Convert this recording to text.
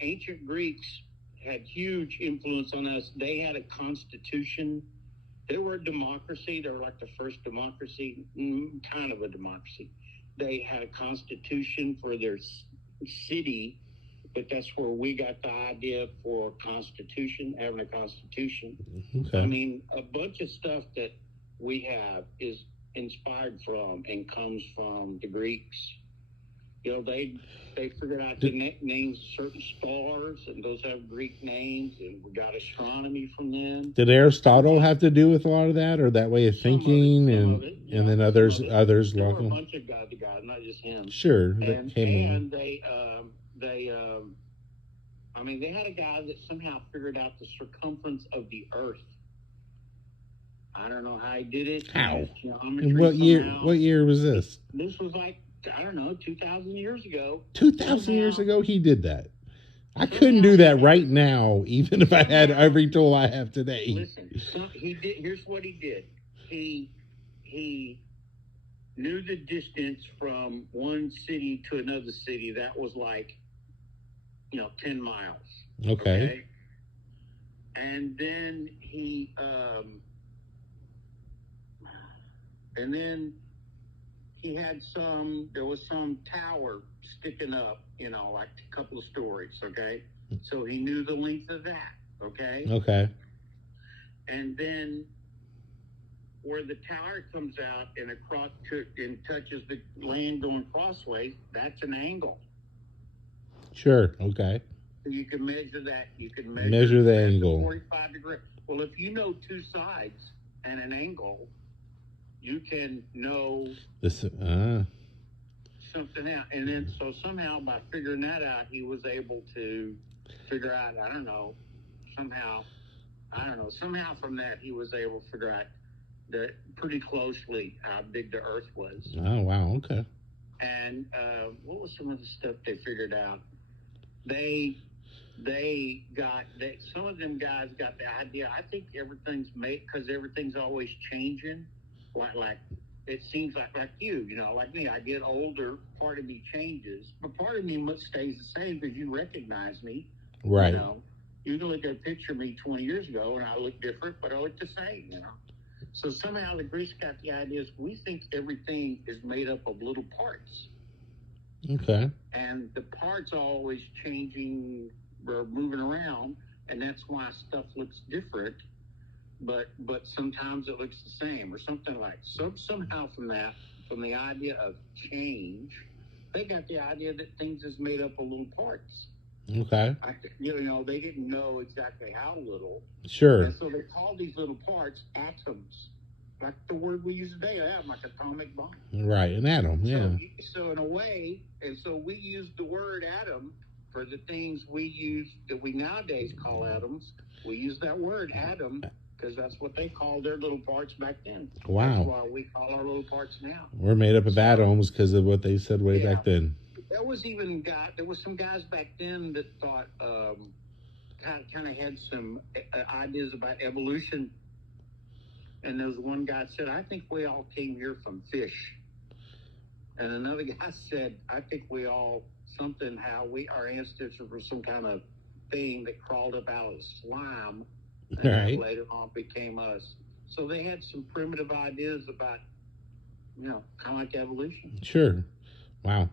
ancient Greeks had huge influence on us. They had a constitution. They were a democracy. They were like the first democracy, kind of a democracy. They had a constitution for their city, but that's where we got the idea for constitution, having a constitution. I Okay. mean, a bunch of stuff that we have is inspired from and comes from the Greeks. You know, they figured out the names of certain stars, and those have Greek names, and we got astronomy from them. Did Aristotle have to do with a lot of that, or that way of thinking, Some and of it, and yeah, then some others of it. others There were a along? bunch of guys, not just him. Sure, that And came along. and they I mean, they had a guy that somehow figured out the circumference of the Earth. I don't know how he did it. How? Geometry And what year? somehow. What year was this? This was like, I don't know, 2,000 years ago. 2,000 years ago, he did that. I Somehow couldn't do that he right had- now, even if I had somehow- every tool I have today. Listen, he did. Here's what he did. He knew the distance from one city to another city. That was like, 10 miles. Okay. And then he had there was some tower sticking up, like a couple of stories, okay? So he knew the length of that, okay? Okay. And then where the tower comes out and touches the land going crossways, that's an angle. Sure. Okay. So you can measure that. You can Measure the angle. 45 degrees. Well, if you know two sides and an angle, you can know This. something out. And then, so somehow by figuring that out, he was able to figure out, somehow from that, he was able to figure out that pretty closely how big the Earth was. Oh wow. Okay. And what was some of the stuff they figured out? Some of them guys got the idea. I think everything's made because everything's always changing. Like it seems like you, like me. I get older. Part of me changes, but part of me stays the same because you recognize me. Right. You can look at a picture of me 20 years ago, and I look different, but I look the same. So somehow the Greeks got the idea is we think everything is made up of little parts. Okay. And the parts are always changing or moving around, and that's why stuff looks different. But sometimes it looks the same or something like. So somehow from the idea of change, they got the idea that things is made up of little parts. Okay. They didn't know exactly how little. Sure. And so they called these little parts atoms. Like the word we use today, like atomic bomb. Right, an atom, yeah. So in a way, and so we use the word atom for the things we use that we nowadays call atoms. We use that word atom because that's what they called their little parts back then. Wow. That's why we call our little parts now. We're made up of atoms because of what they said way back then. There was some guys back then that thought kind of had some ideas about evolution. And there was one guy that said, I think we all came here from fish. And another guy said, I think we all, our ancestors were some kind of thing that crawled up out of slime. And that later on became us. So they had some primitive ideas about, kind of like evolution. Sure. Wow.